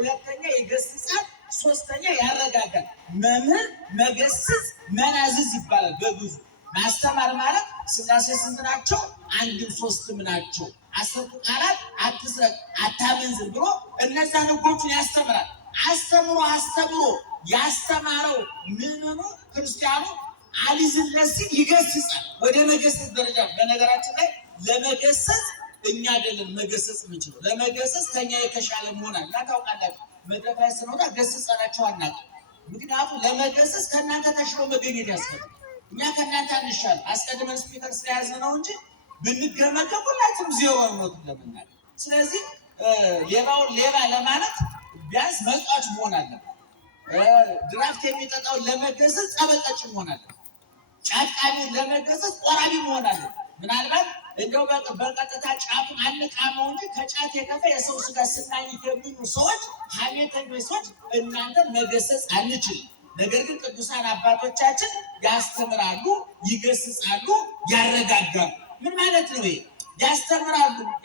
ሁለተኛ ይገስጻል፣ ሶስተኛ ያረጋጋል። መምህር፣ መገስጽ፣ መናዝዝ ይባላል በግዕዙ። ማስተማር ማለት ሥላሴ ስንት ናቸው? አንድም ሶስትም ናቸው። 10ቱ ቃላት አትስረቅ፣ አታመንዝር ብሎ እነዛን ሕጎቹን ያስተምራል። አስተምሮ ያስተማረው ምዕመኑ ክርስቲያኑ አልይዝለት ሲል ይገስጻል። ወደ መገሰጽ ደረጃ። በነገራችን ላይ ለመገሰጽ እኛ አይደለም መገሰጽ የምንችለው። ለመገሰጽ ከኛ የተሻለ መሆናል እና ታውቃላችሁ። መድረክ ላይ ስንወጣ ገስጸናቸው አናውቅም። ምክንያቱም ለመገሰጽ ከእናንተ ተሽሎ መገኘት ያስፈልጋል። እኛ ከእናንተ አንሻል። አስቀድመን ስፒከር ስለያዝን ነው እንጂ ብንገመገም ሁላችንም ዜሮ ነው ለምናል። ስለዚህ ሌባውን ሌባ ለማለት ቢያንስ መጣች መሆን አለበት። ድራፍት የሚጠጣውን ለመገሰጽ ጸበል መሆን አለበት። ጫቃሚውን ለመገሰጽ ቆራቢ መሆን አለበት። ምናልባት እንደው በቀጥታ ጫቱን አንቃመው እንጂ ከጫት የከፋ የሰው ስጋ ስናኝክ የሚሉ ሰዎች፣ ሐሜተኞች ሰዎች እናንተን መገሰጽ አንችልም። ነገር ግን ቅዱሳን አባቶቻችን ያስተምራሉ፣ ይገስጻሉ፣ ያረጋጋሉ። ምን ማለት ነው ይሄ?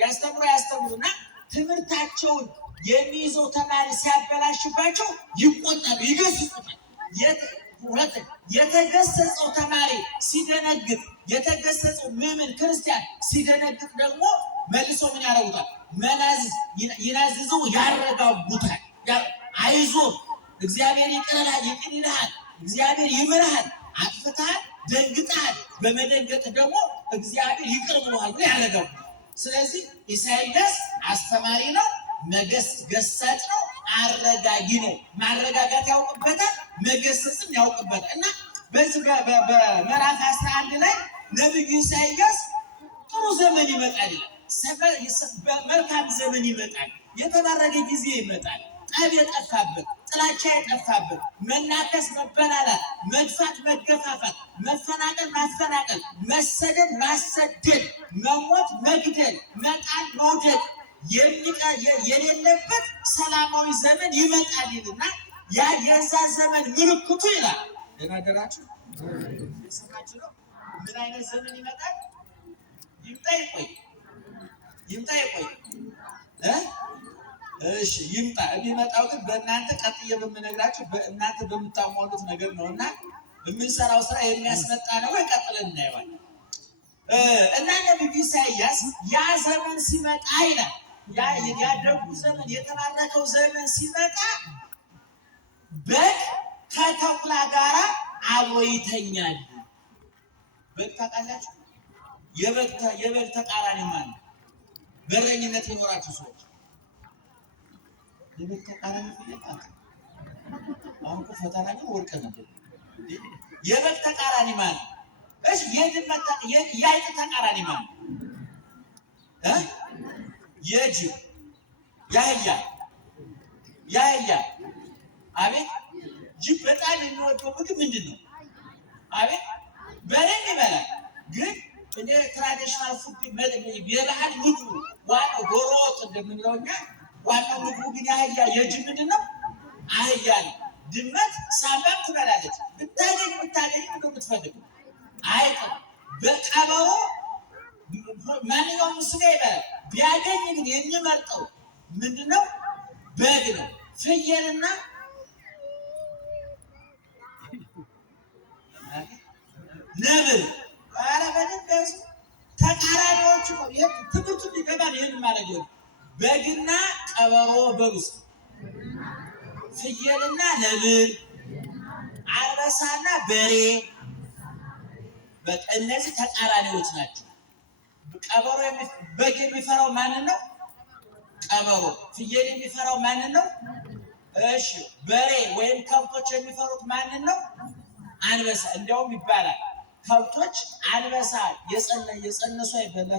ያስተምሩና ትምህርታቸውን የሚይዘው ተማሪ ሲያበላሽባቸው ይቆጣሉ፣ ይገስጹታል። የተገሰጸው ተማሪ ሲደነግጥ፣ የተገሰጸው ምዕመን ክርስቲያን ሲደነግጥ ደግሞ መልሶ ምን ያደርጉታል? ይናዝዘው፣ ያረጋጉታል። አይዞ እግዚአብሔር ይቅር ይልሃል፣ እግዚአብሔር ይምርሃል፣ አጥፍተሃል፣ ደንግጠሃል፣ በመደንገጥ ደግሞ እግዚአብሔር ይቅር ብሎሃል ብሎ ያረጋጉታል። ስለዚህ ኢሳይያስ አስተማሪ ነው፣ ገሳጭ ነው፣ አረጋጊ ነው። ማረጋጋት ያውቅበታል፣ መገሰጽም ያውቅበታል። እና በዚህ በምዕራፍ 11 ላይ ነብዩ ኢሳይያስ ጥሩ ዘመን ይመጣል ይላል። መልካም ዘመን ይመጣል፣ የተባረከ ጊዜ ይመጣል። ጠብ የጠፋበት፣ ጥላቻ የጠፋበት፣ መናከስ፣ መበላላት፣ መድፋት፣ መገፋፋት፣ መፈናቀል፣ ማፈናቀል፣ መሰደድ፣ ማሰደድ፣ መሞት፣ መግደል፣ መጣል፣ መውደድ የሌለበት ሰላማዊ ዘመን ይመጣል ይልና የዛ ዘመን ምልክቱ ይላል። ደናደራችሁ ሰማችሁ ነው። ምን አይነት ዘመን ይመጣል? ይምጣ ይቆይ እሺ ይምጣ። የሚመጣው ግን በእናንተ ቀጥዬ በምነግራችሁ በእናንተ በምታሟሉት ነገር ነውና የምንሰራው ስራ የሚያስመጣ ነው ወይ? ቀጥለን እናየዋለን። እና ነብዩ ኢሳይያስ ያ ዘመን ሲመጣ ይላል፣ ያደጉ ዘመን፣ የተባረከው ዘመን ሲመጣ በግ ከተኩላ ጋር አብሮ ይተኛል። በግ ታውቃላችሁ? የበግ ተቃራኒ ማለት ነው። በረኝነት የኖራችሁ ሰዎች የበግ ተቃራኒ ፍለቃት አሁን ፈተና ግን ወርቅ ነበር። የበግ ተቃራኒ ማለት እሺ፣ የአይጥ ተቃራኒ ማለት የጅብ፣ የአህያ። አቤት! ጅብ በጣም የሚወደው ምግብ ምንድን ነው? አቤት! በሬም ይበላል። ግን እንደ ትራዲሽናል ፉድ የባህል ምግቡ ዋናው ዶሮ ወጥ እንደምንለው እኛ ዋናው ምግቡ ግን የጅብ ምንድን ነው? አህያ ነው። ድመት ሳምባም ትበላለች። ብታገኝ ምንድን ነው የምትፈልገው? አይጥ። በቀበሮ ማንኛውም ስጋ ይበላል። ቢያገኝ ግን የሚመርጠው ምንድን ነው? በግ ነው። ፍየልና ነብር ኧረ በደንብ ያዙ። ተቃራኒዎቹ ነው። ትምህርቱ ሊገባን ይህን ማለት ነው። በግና ቀበሮ በጉስ፣ ፍየልና ነብር፣ አንበሳና በሬ፣ በቃ እነዚህ ተቃራኒዎች ናቸው። በግ የሚፈራው ማንን ነው? ቀበሮ። ፍየል የሚፈራው ማንን ነው? እሺ በሬ ወይም ከብቶች የሚፈሩት ማንን ነው? አንበሳ። እንዲያውም ይባላል ከብቶች አንበሳ የጸነሱ አይበላ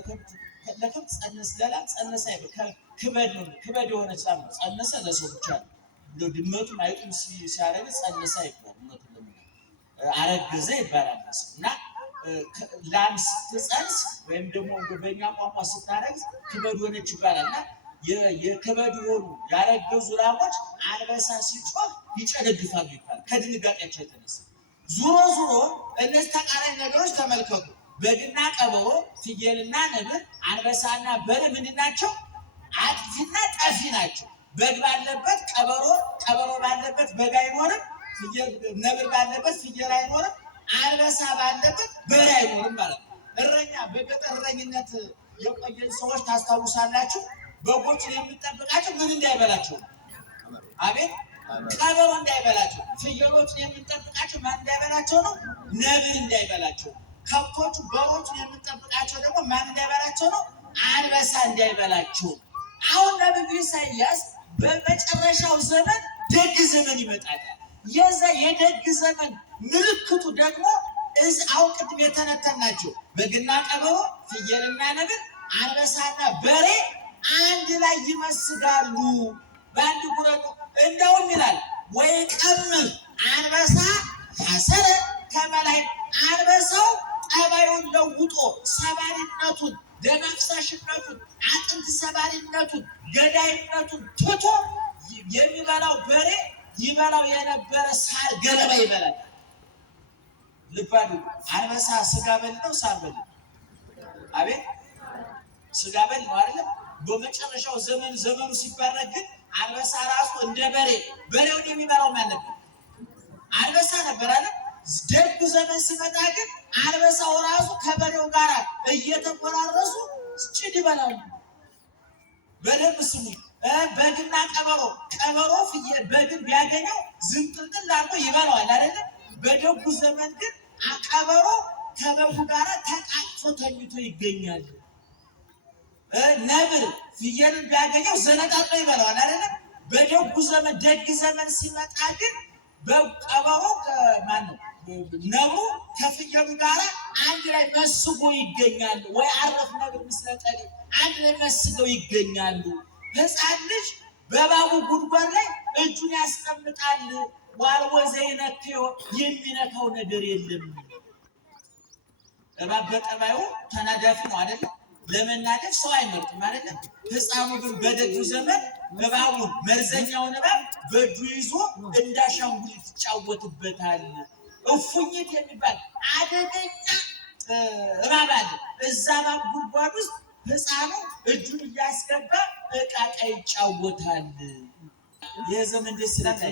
ለከብት ጸነሰ አይበላ ክበድ ነው። ክበድ የሆነ ጻም ጸነሰ ለሰው ብቻ ነው። እንደው ድመቱም አይጡም ሲያረግ ጸነሰ አይባል አረገዘ ይባላል። እና ላም ስትጸንስ ወይም ደግሞ በእኛ ቋንቋ ስታረግዝ ክበድ ሆነች ይባላል። እና የክበድ የሆኑ ያረገዙ ላሞች አንበሳ ሲጮህ ይጨነግፋሉ ይባላል ከድንጋጤያቸው የተነሳ። ዙሮ እነዚህ ተቃራኒ ነገሮች ተመልከቱ። በግና ቀበሮ፣ ፍየልና ነብር፣ አንበሳና በሬ ምንድን ናቸው? አጥፊና ጠፊ ናቸው። በግ ባለበት ቀበሮ፣ ቀበሮ ባለበት በግ አይኖርም። ነብር ባለበት ፍየል አይኖርም። አንበሳ ባለበት በሬ አይኖርም ማለት ነው። እረኛ በገጠር እረኝነት የቆየን ሰዎች ታስታውሳላችሁ። በጎችን የምንጠብቃቸው ምን እንዳይበላቸው? አቤት ቀበሮ እንዳይበላቸው። ፍየሎችን የምንጠብቃቸው ማን እንዳይበላቸው ነው? ነብር እንዳይበላቸው። ከብቶቹ በሮቹን የምንጠብቃቸው ደግሞ ማን እንዳይበላቸው ነው? አንበሳ እንዳይበላቸው። አሁን ነብዩ ኢሳይያስ በመጨረሻው ዘመን ደግ ዘመን ይመጣል። የዛ የደግ ዘመን ምልክቱ ደግሞ አሁን ቅድም የተነተናቸው በግና ቀበሮ፣ ፍየልና ነብር፣ አንበሳና በሬ አንድ ላይ ይመስጋሉ። በአንድ ጉረቱ እንደውም ይላል ወይ ቀምር አንበሳ ታሰረ ከመላይ አንበሳው ጠባዩን ለውጦ ሰባሪነቱን፣ ደም አፍሳሽነቱን፣ አጥንት ሰባሪነቱን፣ ገዳይነቱን ትቶ የሚበላው በሬ ይበላው የነበረ ሳር ገለባ ይበላል። ልባሉ አንበሳ ስጋ በል ነው ሳር በል? አቤት ስጋ በል ነው አይደለም? በመጨረሻው ዘመኑ ሲባረክ ግን አንበሳ ራሱ እንደ በሬውን የሚበላው ማን ነበር? አንበሳ ነበር አይደል? ደጉ ዘመን ሲመጣ ግን አንበሳው ራሱ ከበሬው ጋር እየተቆራረሱ ጭድ ይበላሉ። በደንብ ስሙ። በግና ቀበሮ ፍየል በግን ቢያገኘው ዝንጥልጥል አድርጎ ይበላዋል አይደል? በደጉ ዘመን ግን ቀበሮ ከበጉ ጋር ተቃቅፎ ተኝቶ ይገኛል። ነብር ፍየልን ቢያገኘው ዘነጣጥሎ ይበላዋል አይደል? በደጉ ዘመን ደግ ዘመን ሲመጣ ግን በቀበሮ ነብሩ ከፍየሉ ጋር አንድ ላይ መስጎ ይገኛሉ። ወይ አረፍ ነብር ምስለ ጠሊ አንድ ላይ መስገው ይገኛሉ። ሕፃን ልጅ በእባቡ ጉድጓድ ላይ እጁን ያስቀምጣል። ዋልቦ ዘይነክዮ የሚነካው ነገር የለም። እባብ በጠባዩ ተናዳፊ ነው አይደለም? ለመናደፍ ሰው አይመርጥም አይደለም? ሕፃኑ ግን በደጉ ዘመን እባቡን መርዘኛውን እባብ በእጁ ይዞ እንዳሻንጉሊት ይጫወትበታል። እፉኝት የሚባል አደገኛ እባብ አለ። እዛ እባብ ጉድጓድ ውስጥ ሕፃኑ እጁን እያስገባ ዕቃ ዕቃ ይጫወታል። ይህ ዘመን ደስ ይላል።